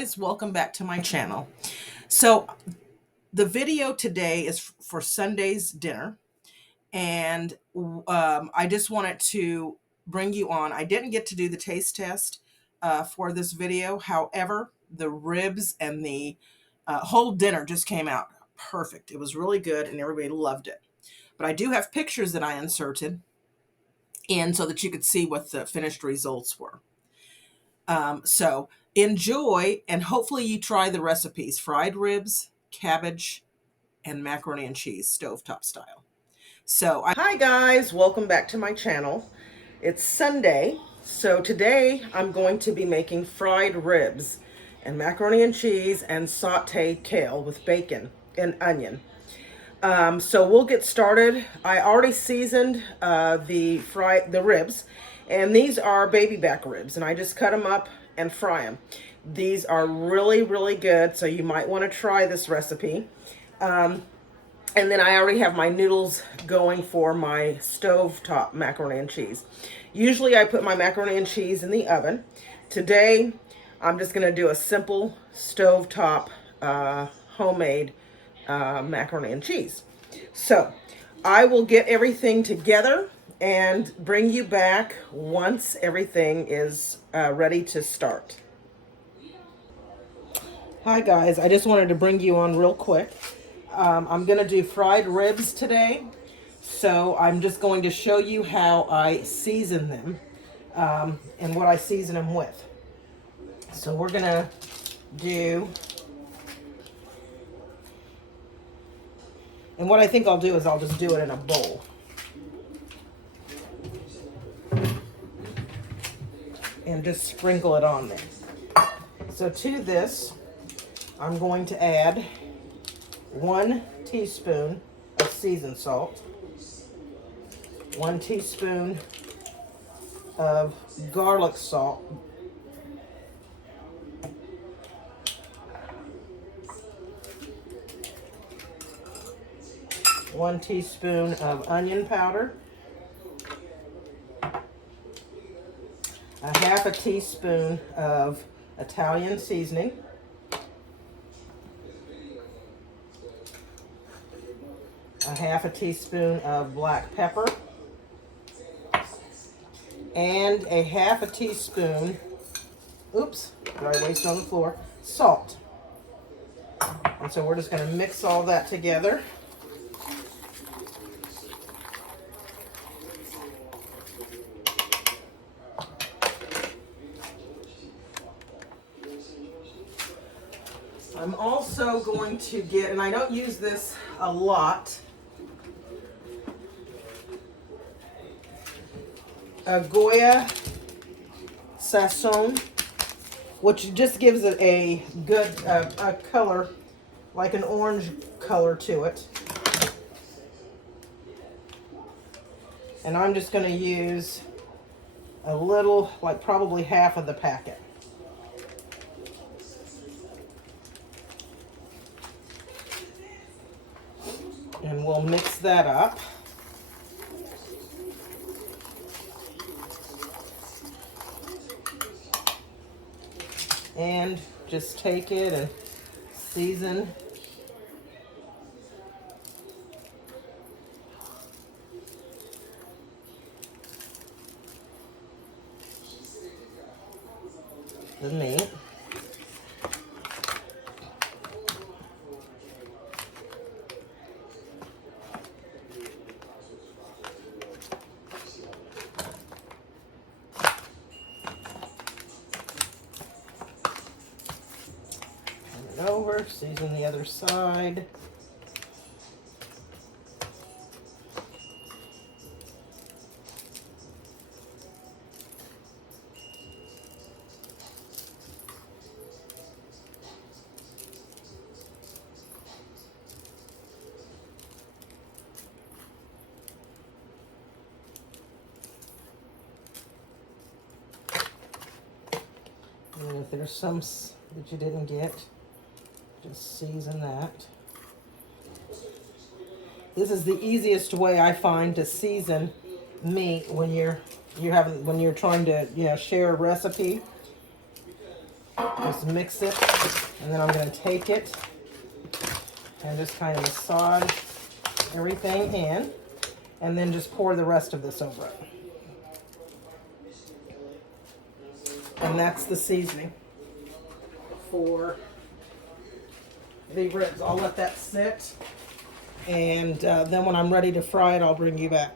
guys, welcome back to my channel. So the video today is for Sunday's dinner, and I just wanted to bring you on. I didn't get to do the taste test for this video. However, the ribs and the whole dinner just came out perfect. It was really good and everybody loved it. But I do have pictures that I inserted in so that you could see what the finished results were. So enjoy, and hopefully you try the recipes: fried ribs, cabbage, and macaroni and cheese, stovetop style. So hi guys, welcome back to my channel. It's Sunday, so today I'm going to be making fried ribs and macaroni and cheese and sauteed kale with bacon and onion. So we'll get started. I already seasoned the ribs, and these are baby back ribs, and I just cut them up and fry them. These are really, really good, so you might want to try this recipe. And then I already have my noodles going for my stovetop macaroni and cheese. Usually I put my macaroni and cheese in the oven. Today, I'm just going to do a simple stovetop homemade macaroni and cheese. So I will get everything together and bring you back once everything is ready to start. Hi guys, I just wanted to bring you on real quick. I'm going to do fried ribs today, so I'm just going to show you how I season them and what I season them with. So we're going to do, and what I think I'll do is I'll just do it in a bowl. And just sprinkle it on there. So to this, I'm going to add 1 teaspoon of seasoned salt, 1 teaspoon of garlic salt, 1 teaspoon of onion powder, 1/2 teaspoon of Italian seasoning, 1/2 teaspoon of black pepper, and 1/2 teaspoon, oops, did I waste on the floor, salt. And so we're just going to mix all that together. I'm also going to get, and I don't use this a lot, a Goya Sazon, which just gives it a good a color, like an orange color to it. And I'm just going to use a little, like probably 1/2 of the packet. And we'll mix that up. And just take it and season. The meat. Over, season the other side. And if there's some that you didn't get, just season that. This is the easiest way I find to season meat when you're trying to share a recipe. Just mix it, and then I'm going to take it and just kind of massage everything in, and then just pour the rest of this over it. And that's the seasoning for the ribs. I'll let that sit, and then when I'm ready to fry it, I'll bring you back.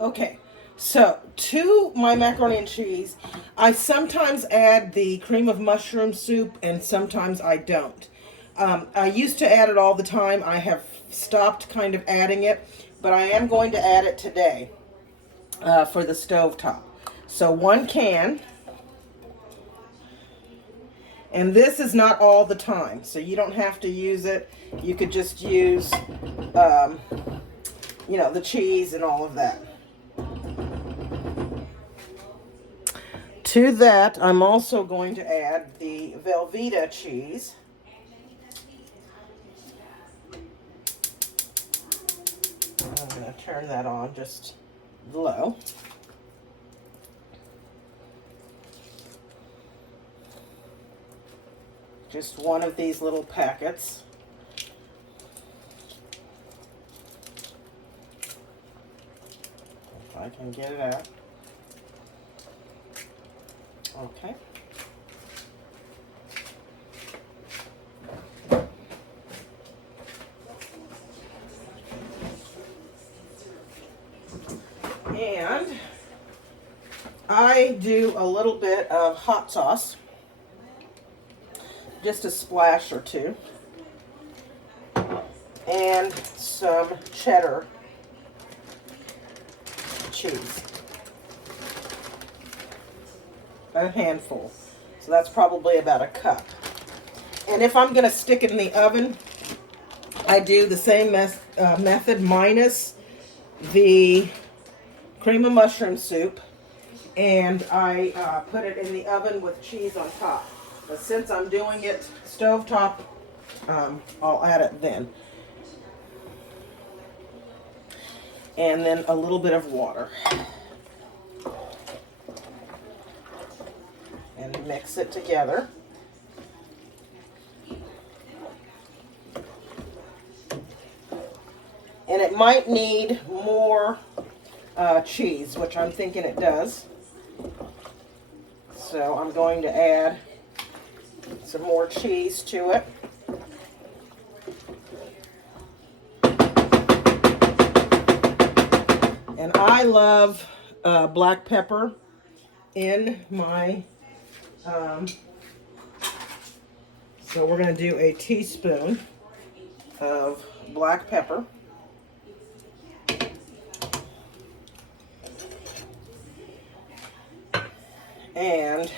Okay, so to my macaroni and cheese, I sometimes add the cream of mushroom soup, and sometimes I don't. I used to add it all the time. I have stopped kind of adding it, but I am going to add it today for the stovetop. So 1 can. And this is not all the time, so you don't have to use it. You could just use, you know, the cheese and all of that. To that, I'm also going to add the Velveeta cheese. I'm going to turn that on just low. Just one of these little packets. If I can get it out. Okay. And I do a little bit of hot sauce. Just a splash or two. And some cheddar cheese. A handful. So that's probably about a cup. And if I'm going to stick it in the oven, I do the same method minus the cream of mushroom soup. And I put it in the oven with cheese on top. But since I'm doing it stovetop, I'll add it then. And then a little bit of water. And mix it together. And it might need more cheese, which I'm thinking it does. So I'm going to add some more cheese to it. And I love black pepper in my, so we're going to do a teaspoon of black pepper. And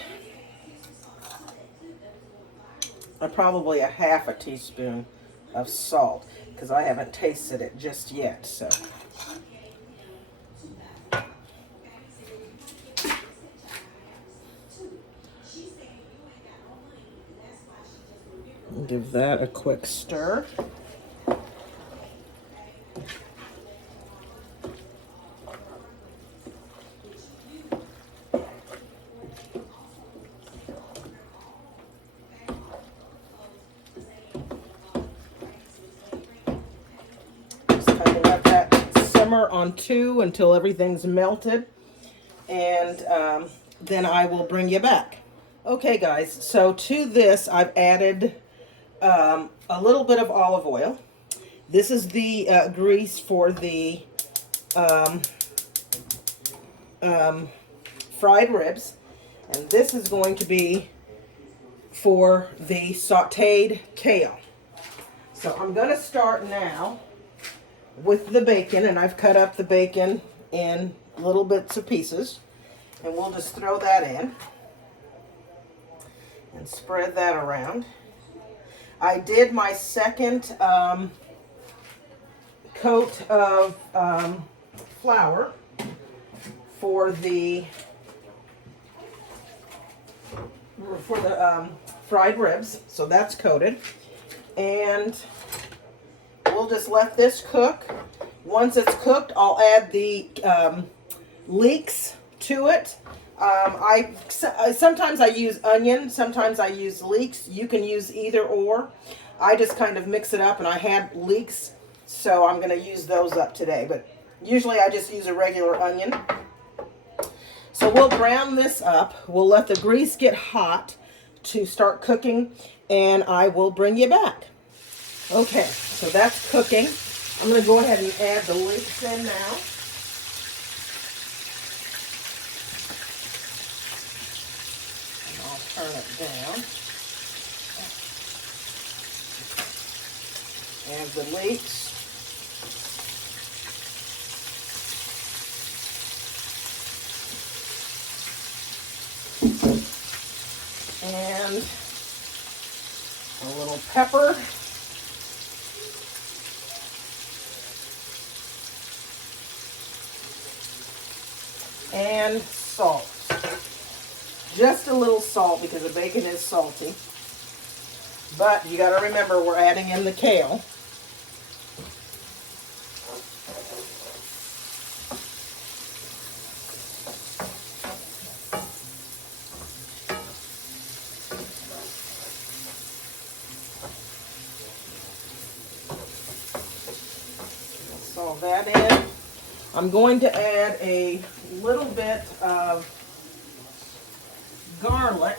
probably a half a teaspoon of salt, because I haven't tasted it just yet. So give that a quick stir. On 2 until everything's melted, and then I will bring you back. Okay guys, so to this I've added a little bit of olive oil. This is the grease for the fried ribs, and this is going to be for the sauteed kale. So I'm going to start now with the bacon, and I've cut up the bacon in little bits of pieces, and we'll just throw that in and spread that around. I did my second coat of flour for the fried ribs, so that's coated, and we'll just let this cook. Once it's cooked, I'll add the leeks to it. Sometimes I use onion, sometimes I use leeks. You can use either or. I just kind of mix it up, and I had leeks, so I'm going to use those up today. But usually I just use a regular onion. So we'll brown this up. We'll let the grease get hot to start cooking, and I will bring you back. Okay, so that's cooking. I'm going to go ahead and add the leeks in now. Turn it down. And the leeks. And a little pepper. And salt. Just a little salt because the bacon is salty. But you got to remember we're adding in the kale. That's all that in. I'm going to add a little bit of garlic.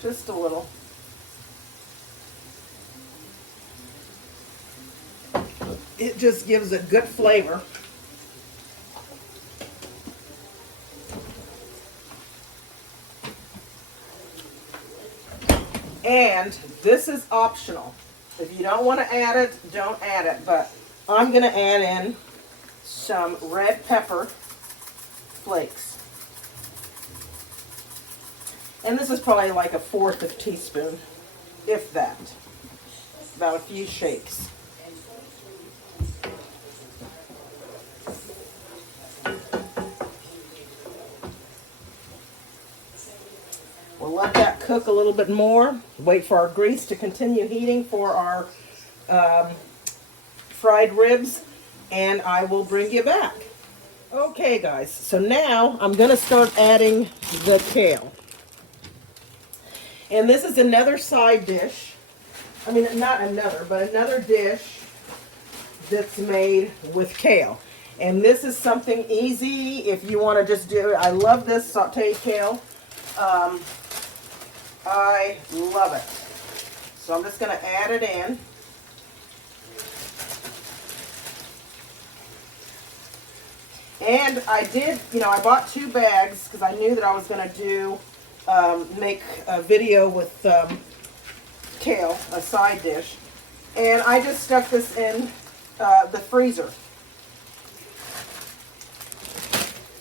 Just a little. It just gives a good flavor. And this is optional. If you don't want to add it, don't add it. But I'm going to add in some red pepper flakes. And this is probably like a 1/4 of a teaspoon, if that. About a few shakes. We'll let that cook a little bit more. Wait for our grease to continue heating for our fried ribs, and I will bring you back. Okay, guys, so now I'm going to start adding the kale. And this is another side dish. I mean, not another, but another dish that's made with kale. And this is something easy if you want to just do it. I love this sauteed kale. I love it. So I'm just going to add it in. And I did, I bought 2 bags because I knew that I was going to do, make a video with kale, a side dish. And I just stuck this in the freezer.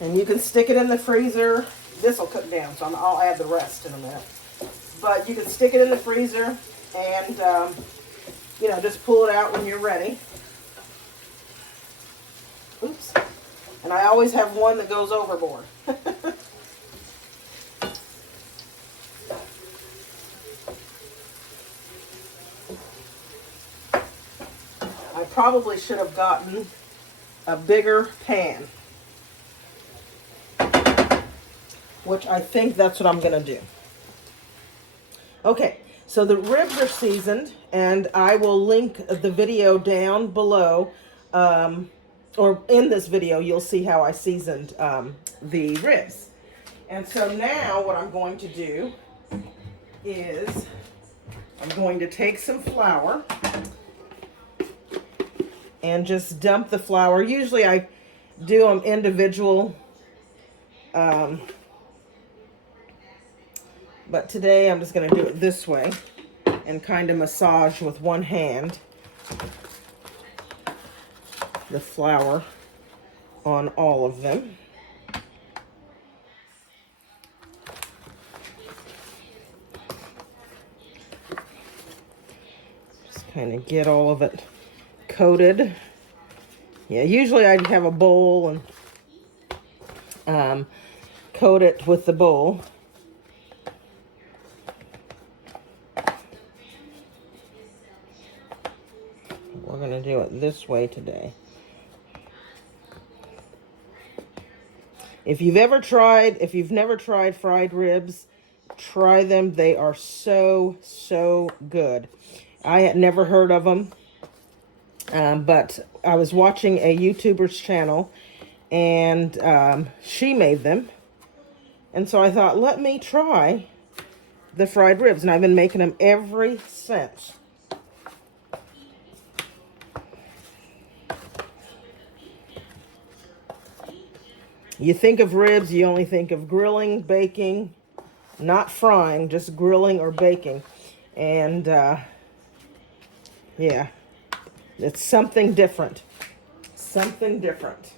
And you can stick it in the freezer. This will cook down, so I'll add the rest in a minute. But you can stick it in the freezer and, just pull it out when you're ready. Oops. And I always have one that goes overboard. I probably should have gotten a bigger pan, which I think that's what I'm going to do. Okay, so the ribs are seasoned, and I will link the video down below, or in this video, you'll see how I seasoned the ribs. And so now what I'm going to do is I'm going to take some flour and just dump the flour. Usually I do them individual, but today I'm just going to do it this way and kind of massage with one hand the flour on all of them. Just kind of get all of it coated. Yeah, usually I'd have a bowl and coat it with the bowl. We're going to do it this way today. If you've never tried fried ribs, try them. They are so, so good. I had never heard of them, but I was watching a YouTuber's channel, and she made them. And so I thought, let me try the fried ribs. And I've been making them ever since. You think of ribs, you only think of grilling, baking, not frying, just grilling or baking. And yeah, it's something different. Something different.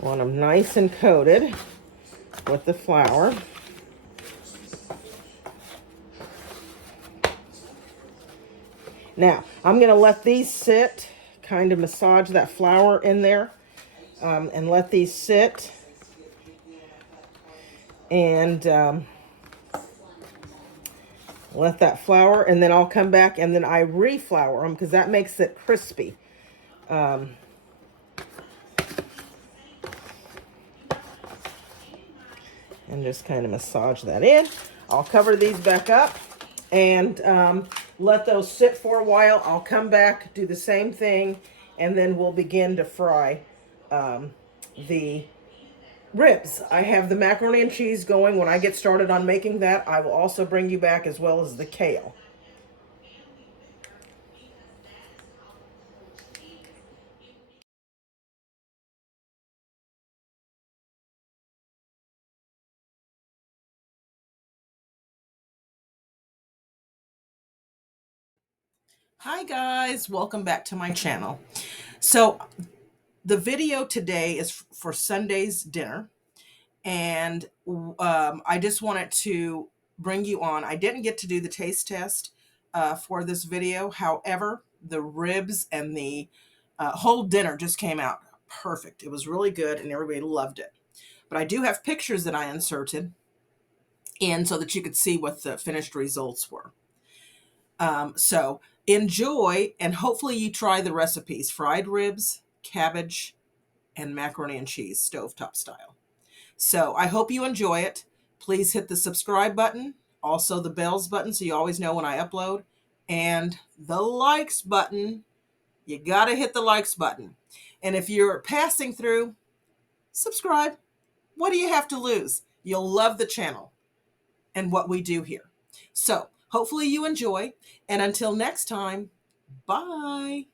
Want them nice and coated with the flour. Now, I'm going to let these sit, kind of massage that flour in there, and let these sit. And let that flour, and then I'll come back and then I reflour them because that makes it crispy. And just kind of massage that in. I'll cover these back up and let those sit for a while. I'll come back, do the same thing, and then we'll begin to fry the ribs. I have the macaroni and cheese going. When I get started on making that, I will also bring you back, as well as the kale. Hi guys, welcome back to my channel. So the video today is for Sunday's dinner, and I just wanted to bring you on. I didn't get to do the taste test for this video. However, the ribs and the whole dinner just came out perfect. It was really good and everybody loved it. But I do have pictures that I inserted in so that you could see what the finished results were. So enjoy, and hopefully you try the recipes: fried ribs, cabbage, and macaroni and cheese, stovetop style. So I hope you enjoy it. Please hit the subscribe button, also the bells button so you always know when I upload, and the likes button. You got to hit the likes button. And if you're passing through, subscribe. What do you have to lose? You'll love the channel and what we do here. So hopefully you enjoy, and until next time, bye.